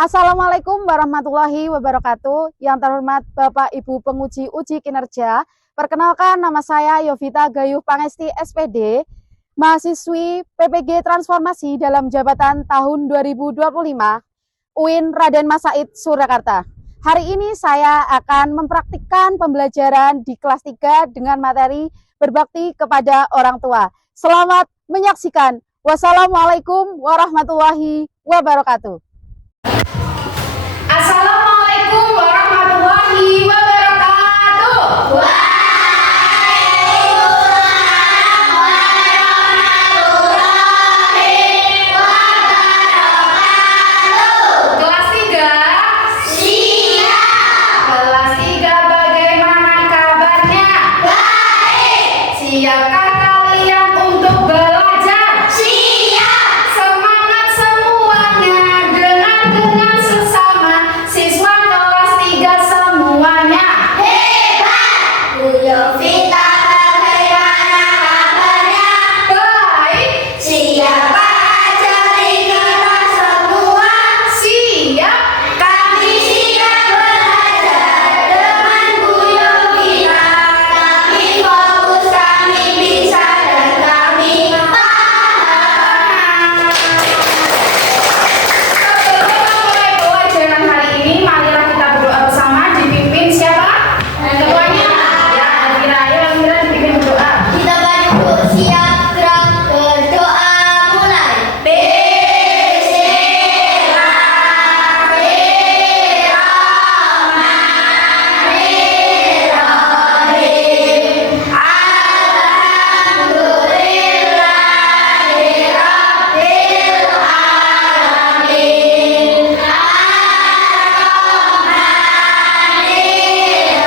Assalamualaikum warahmatullahi wabarakatuh. Yang terhormat Bapak Ibu penguji uji kinerja. Perkenalkan, nama saya Yovita Gayuh Pangesti SPD, mahasiswi PPG Transformasi dalam jabatan tahun 2025, UIN Raden Mas Said, Surakarta. Hari ini saya akan mempraktikkan pembelajaran di kelas 3 dengan materi berbakti kepada orang tua. Selamat menyaksikan. Wassalamualaikum warahmatullahi wabarakatuh. Assalamualaikum warahmatullahi wabarakatuh. Waalaikumsalam warahmatullahi wabarakatuh. Kelas 3 siap. Kelas 3 bagaimana kabarnya? Baik. Siapkah kalian untuk belajar? Siap. Semangat semuanya, dengan sesama siswa kelas 3 semuanya. Hebat. Bu Yovita bagaimana kabarnya? Baik. Siapa aja kita semua? Siap. Kami siap belajar dengan Bu Yovita. Kami fokus, kami bisa, dan kami paham. Sebelum memulai pelajaran hari ini, marilah kita berdoa bersama. Dipimpin siapa? Ketuanya? Ya, Elvira. Ya, Elvira dipimpin berdoa. Kita berdua siap, gerak, berdoa mulai. Bismillahirrahmanirrahim. Alhamdulillahirabbil alamin.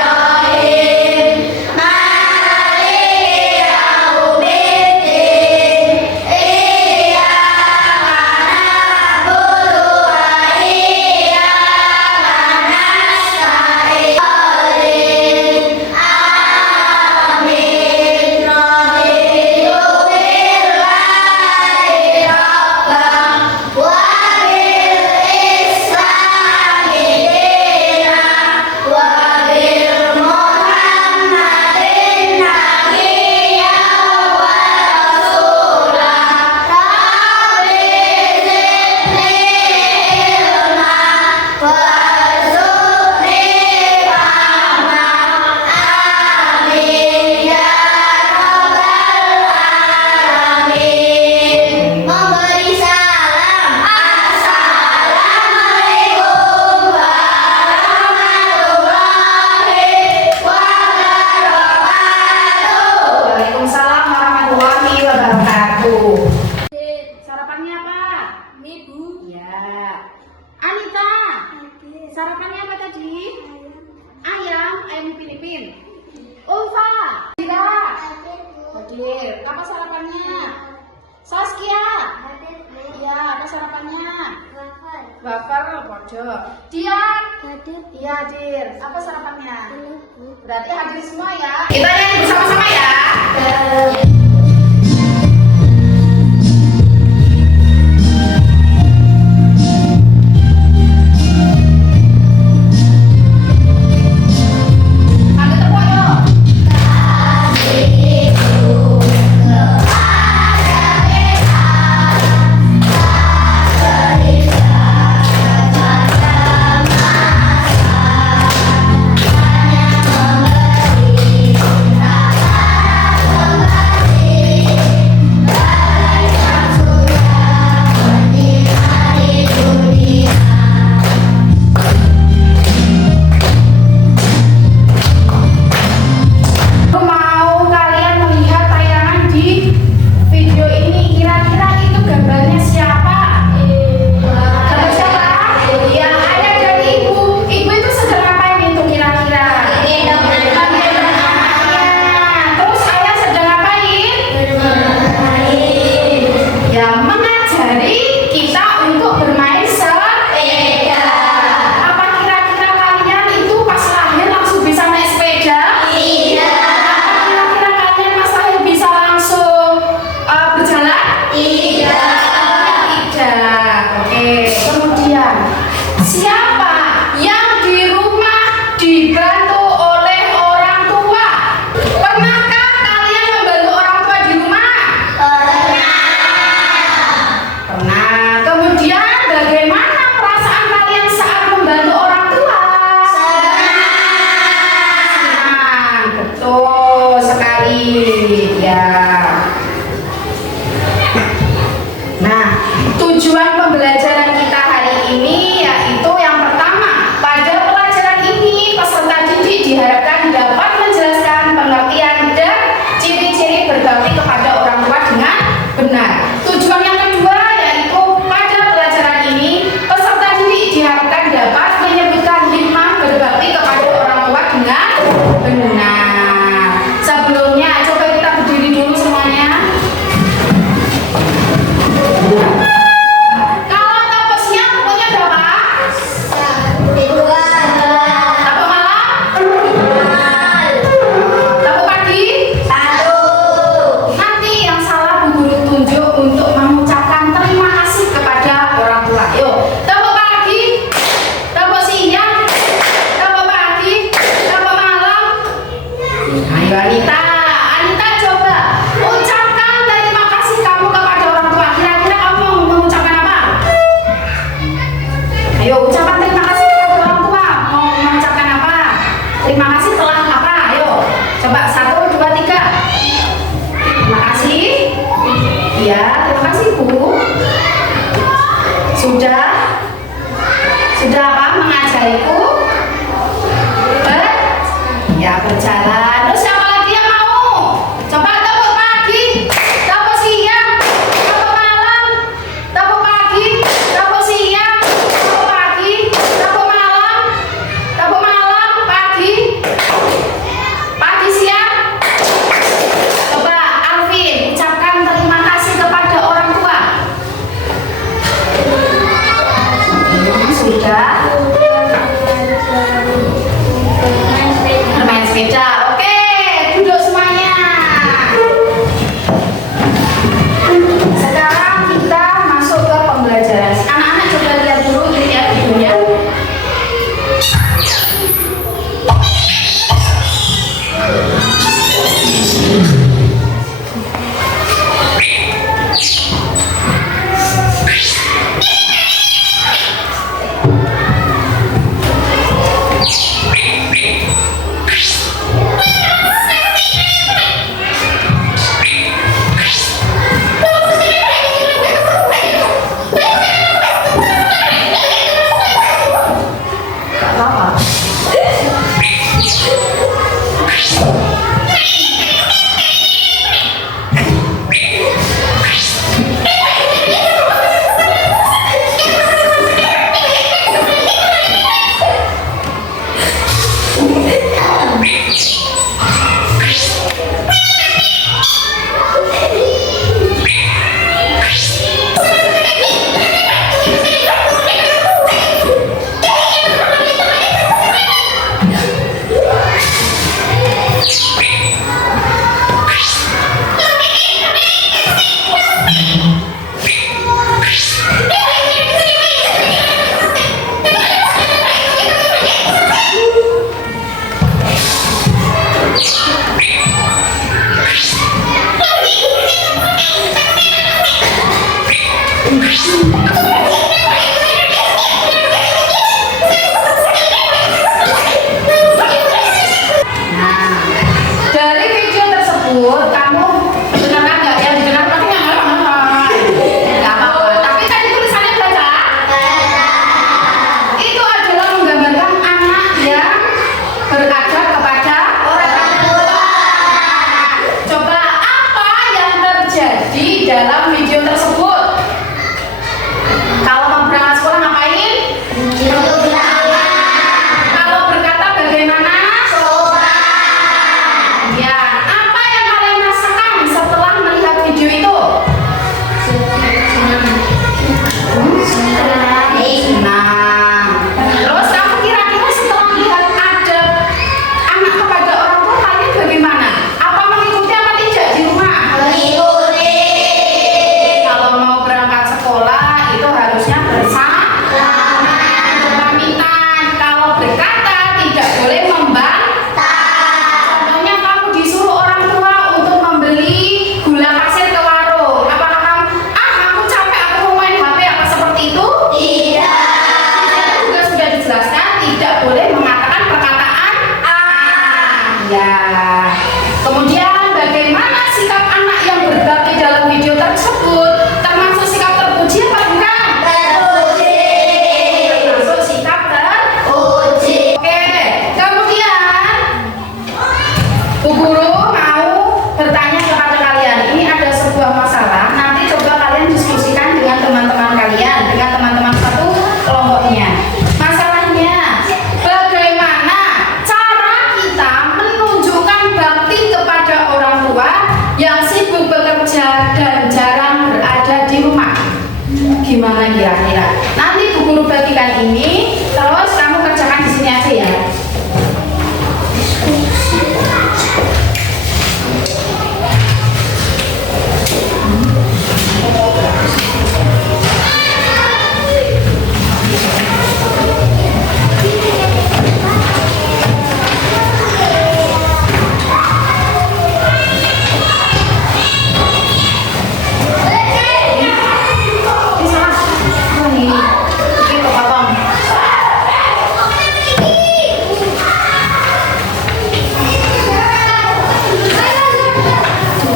Ar-Rahmanirrahim. Maliki yaumiddin. Iyyaka na'budu wa iyyaka nasta'in. Amin. Raditu billahi rabban wa bil islami dinan wa bil Muhammadin nabiyyan wa rasulah. Rabbi zidni ilma warzuqni fahma. Amin ya rabbal alamin. Memberi salam. Assalamualaikum warahmatullahi wabarakatuh. Waalaikumsalam warahmatullahi wabarakatuh. Sarapannya apa? Mie Bu. Ya. Anita, sarapannya apa tadi? Ayam Filipin. Ulfa, Dira, Hadir. Apa sarapannya? Saskia. Iya, apa sarapannya? Wafer, pojok. Dian. Iya, Hadir. Apa sarapannya? Berarti hadir semua ya. Kita nyanyi bersama-sama ya. Ambil tepuk yuk. Hanya memberi Ya. Nah, tujuan pembelajaran kita hari ini yaitu yang pertama, pada pelajaran ini peserta didik diharapkan dapat menjelaskan pengertian dan ciri-ciri berbakti kepada orang tua dengan benar. Tujuan yang kedua yaitu pada pelajaran ini peserta didik diharapkan dapat menyebutkan hikmah berbakti kepada orang tua dengan benar. Sebelumnya coba kita berdiri dulu semuanya. Kalau tapos siang punya berapa? Dua. Tapos malam? Tapos pagi? Satu. Nanti yang salah Bu Guru tunjuk untuk mengucapkan terima kasih kepada orang tua. Yuk, tapos pagi, tapos siang, tapos pagi, tapos malam. Ayo Anita, Anita coba ucapkan terima kasih kamu kepada orang tua. Kira-kira kamu mau mengucapkan apa? Ayo ucapkan terima kasih kepada orang tua. Mau mengucapkan apa? Terima kasih telah apa? Ayo coba 1, 2, 3. Terima kasih. Iya, terima kasih Bu. Sudah? Sudah apa? Mengajariku? Ya, berjalan. Terus siapa lagi yang mau? Coba tepuk pagi, tepuk siang, tepuk malam, tepuk pagi, tepuk siang, tepuk pagi, tepuk malam, pagi, pagi siang. Coba Alvin, ucapkan terima kasih kepada orang tua. Sudah. Bermain sepeda. Oke, duduk semuanya. Sekarang kita masuk ke pembelajaran. Anak-anak coba lihat dulu ini ya videonya. Gak apa-apa. Dari video tersebut kamu dengarkan nggak? Yang didengar pasti nggak nggak apa-apa. Tapi tadi tulisannya baca. Itu adalah menggambarkan anak yang beradab kepada orang tua. Coba apa yang terjadi dalam video tersebut? yang sibuk bekerja dan jarang berada di rumah. Gimana kira-kira? Nanti Bu Guru bagikan ini, terus kamu kerjakan di sini aja ya.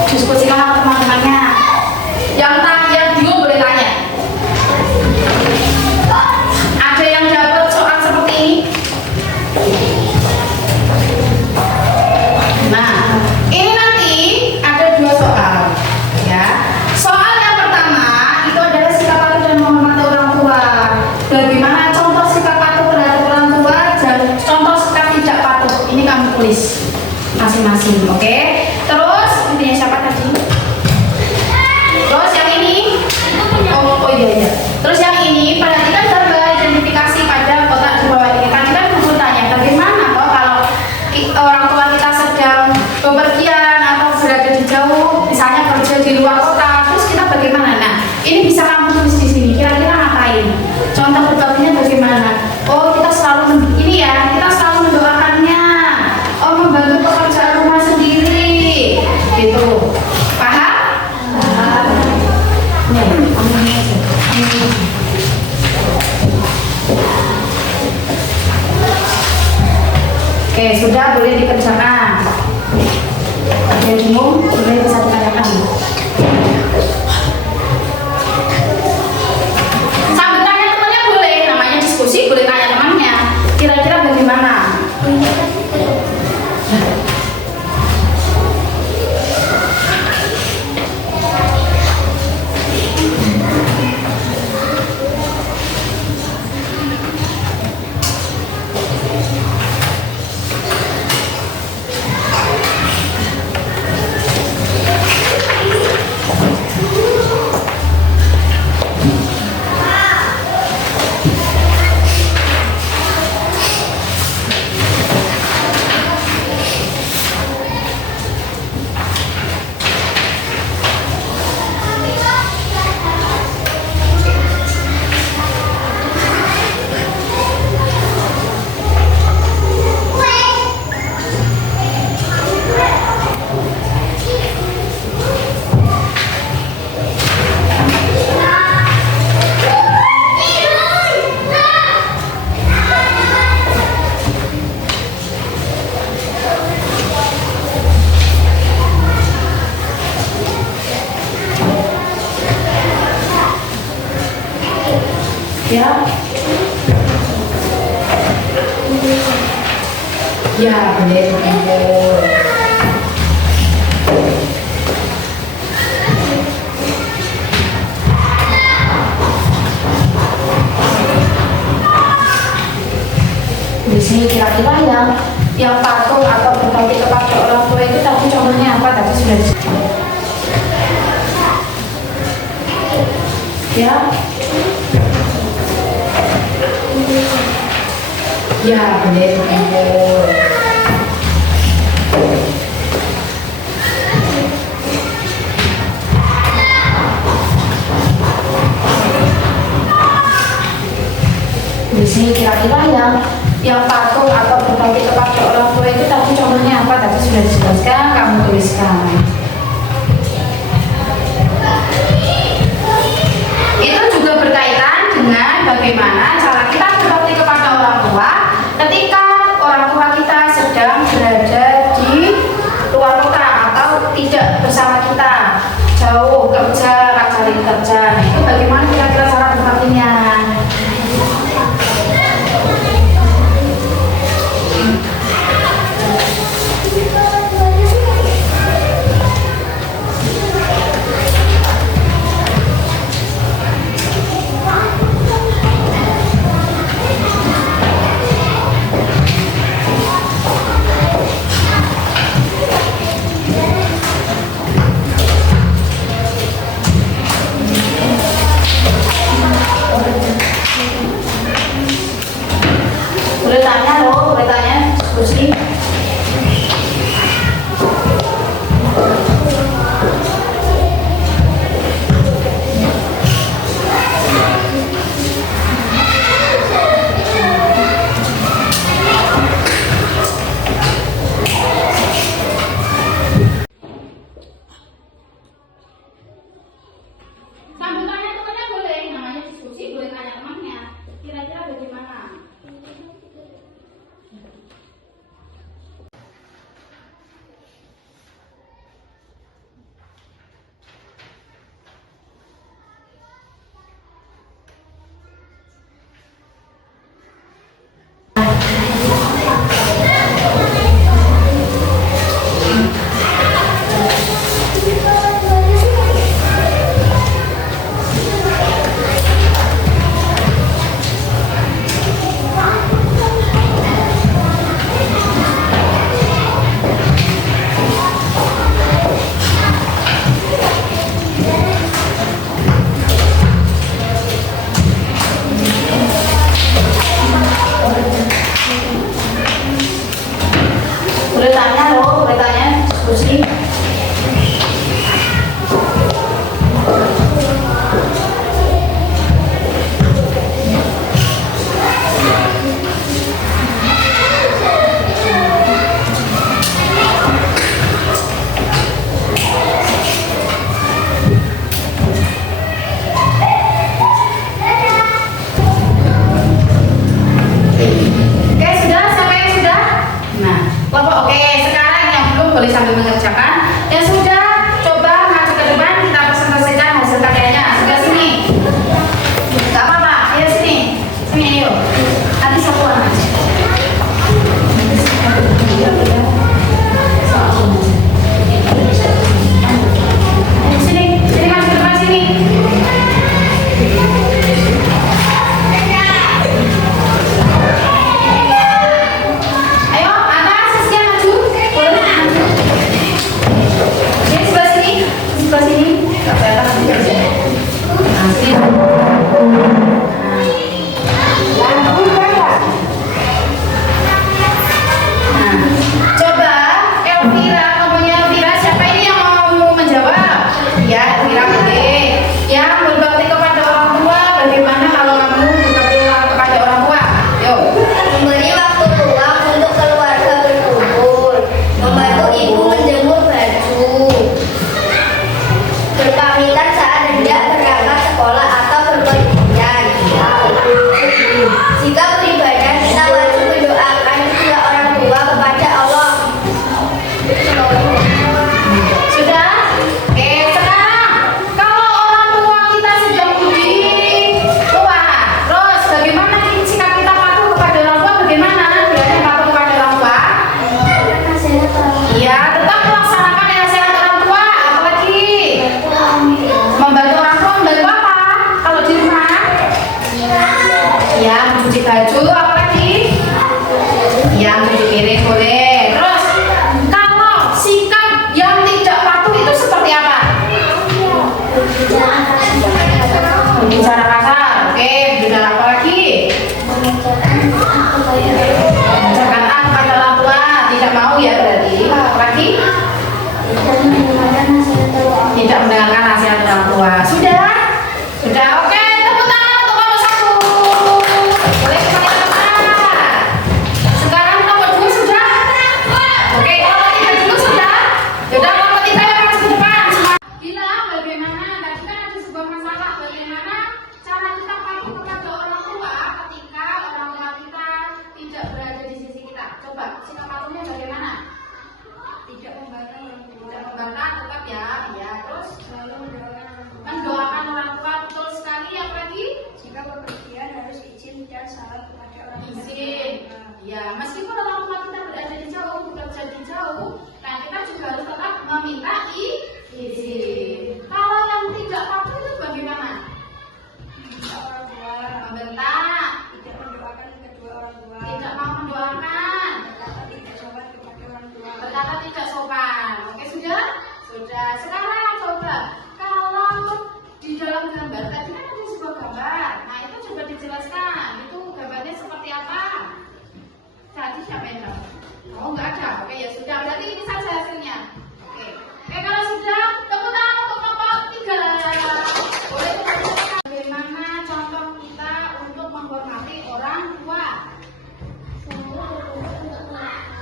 Diskusikan sama teman-temannya. Yang bingung boleh tanya. Ada yang dapat soal seperti ini? Nah, ini nanti ada 2 soal, ya. Soal yang pertama itu adalah sikap patuh dan menghormati orang tua. Bagaimana contoh sikap patuh terhadap orang tua dan contoh sikap tidak patuh? Ini kamu tulis masing-masing, oke? Terus intinya siapa tadi? Terus yang ini? Oh iya. Terus yang ini perhatikan gambar identifikasi pada kotak di bawah ini. Tadi kan Ibu tanya bagaimana kok kalau orang tua kita sedang bepergian atau berada di jauh, misalnya kerja di luar kota, terus kita bagaimana? Nah, ini bisa kamu tulis di sini. Kira-kira ngapain? Contoh berbaginya bagaimana? Oh, kita selalu ini ya, kita selalu mendoakannya. Oh, membantu pekerjaan rumah sendiri, gitu. Paham? Oke, sudah boleh dikerjakan. Ada yang bingung, boleh bisa ditanyakan. Sambil tanya temannya boleh, namanya diskusi, boleh tanya temannya. Kira-kira bagaimana? Ya, boleh kumpul. Di sini kira-kira yang patuh atau berbakti kepada orang tua itu tadi contohnya apa? Tadi sudah disebut. Ya. Ya, boleh kumpul. Di sini kira-kira yang patuh atau berbakti kepada orang tua itu tadi contohnya apa? Tadi sudah dijelaskan, kamu tuliskan. Itu juga berkaitan dengan bagaimana cara kita berbakti kepada orang tua ketika orang tua kita sedang berada di luar kota atau tidak bersama kita, jauh kerja, cari kerja. Itu bagaimana kira-kira cara berbaktinya? saja. Kalau di dalam gambar tadi kan ada sebuah gambar. Nah, itu coba dijelaskan. Itu gambarnya seperti apa? Tadi siapa yang jawab? Oh, nggak ada. Oke, ya sudah. Berarti ini saja hasilnya. Oke, kalau sudah, tepuk tangan untuk kelompok 3. Boleh dijelaskan bagaimana contoh kita untuk menghormati orang tua?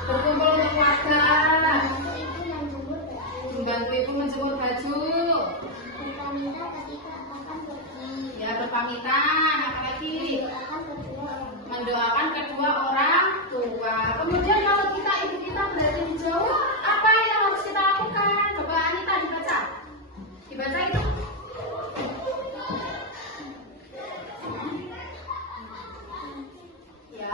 Berkumpul untuk keluarga. Membantu ibu menjemur baju. Ya, berpamitan. Apalagi? Mendoakan kedua orang tua. Kemudian kalau kita ibu kita berada di jauh, apa yang harus kita lakukan? Coba Anita dibaca. Dibaca itu. Ya.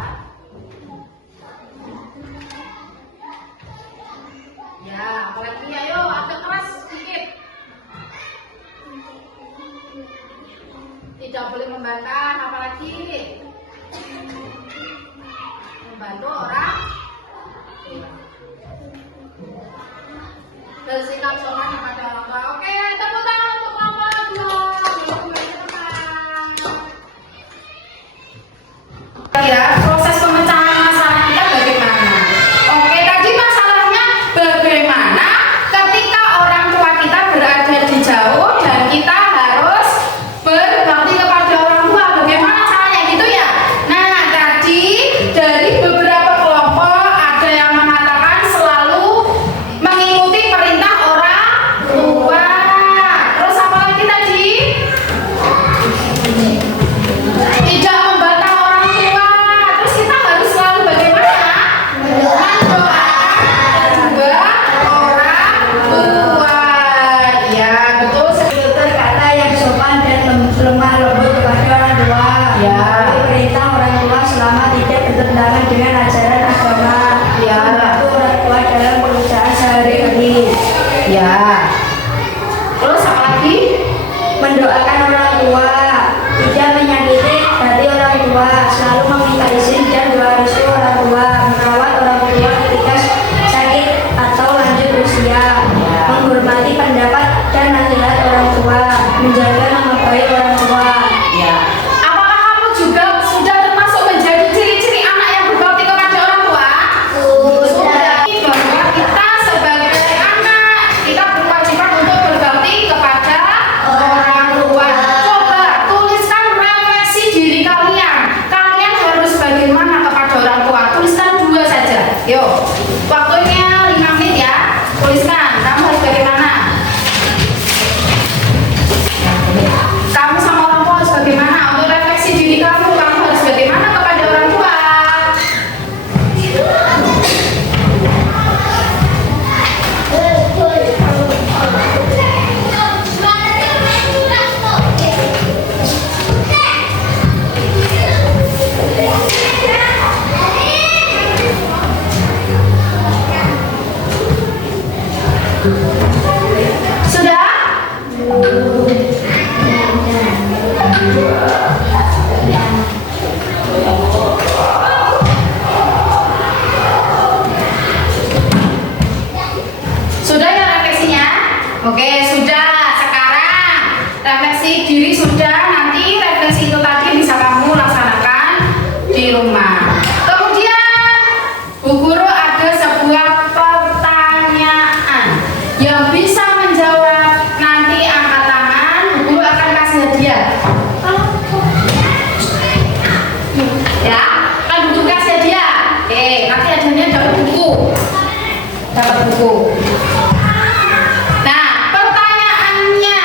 Ya, apalagi ayo agak keras sedikit. Tidak boleh membantah, apalagi membantu orang. Bersikap sopan kepada orang tua. Oke, tepuk tangan untuk kelompok 2. Ya, proses pemecahan masalah kita bagaimana? Oke, tadi masalahnya bagaimana ketika orang tua kita berada di jauh dan kita harus berbakti kepada orang tua. Bagaimana caranya gitu ya? Nah, tadi dari beberapa kelompok ada yang mengatakan selalu mengikuti perintah orang tua. Terus apa lagi tadi? Tidak membantah orang tua. Terus kita harus selalu bagaimana? Mendoakan kedua orang tua. Ya, betul. Tutur kata yang sopan dan lemah lembut kepada orang tua. Ya. Perintah orang tua selama tidak bertentangan dengan ajaran agama. Ya. Membantu orang tua dalam pekerjaan sehari-hari. Ya. Terus apa lagi? Mendoakan orang tua, tidak menyakiti hati orang tua, selalu meminta izin dan doa restu orang tua, merawat orang tua ketika sakit atau lanjut usia, menghormati pendapat dan nasihat orang tua, menjaga nama baik orang tua. Ya. Apakah kamu juga sudah termasuk menjadi ciri-ciri anak yang berbakti kepada orang tua? Sudah. Bahwa kita sebagai anak, kita berkewajiban untuk berbakti kepada orang tua. Coba tuliskan refleksi diri kalian. Kalian harus bagaimana kepada orang tua? Tuliskan 2 saja. Yuk. Waktunya 5 menit ya. Tuliskan. Kamu harus bagaimana? Kamu sama orang tua harus bagaimana? Untuk refleksi diri kamu harus bagaimana kepada orang tua? Sudah? Sudah ya refleksinya? Oke, sudah. Sekarang refleksi diri sudah. Nanti refleksi itu tadi bisa kamu laksanakan di rumah. Kemudian Bu Guru ada sebuah pertanyaan yang bisa menjawab. Nanti angkat tangan, Bu Guru akan kasih hadiah. Ya, kan Bu Guru kasih hadiah. Oke, nanti hadiahnya dapat buku. Dapat buku. Nah, pertanyaannya,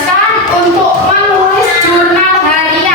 ditugaskan untuk menulis jurnal harian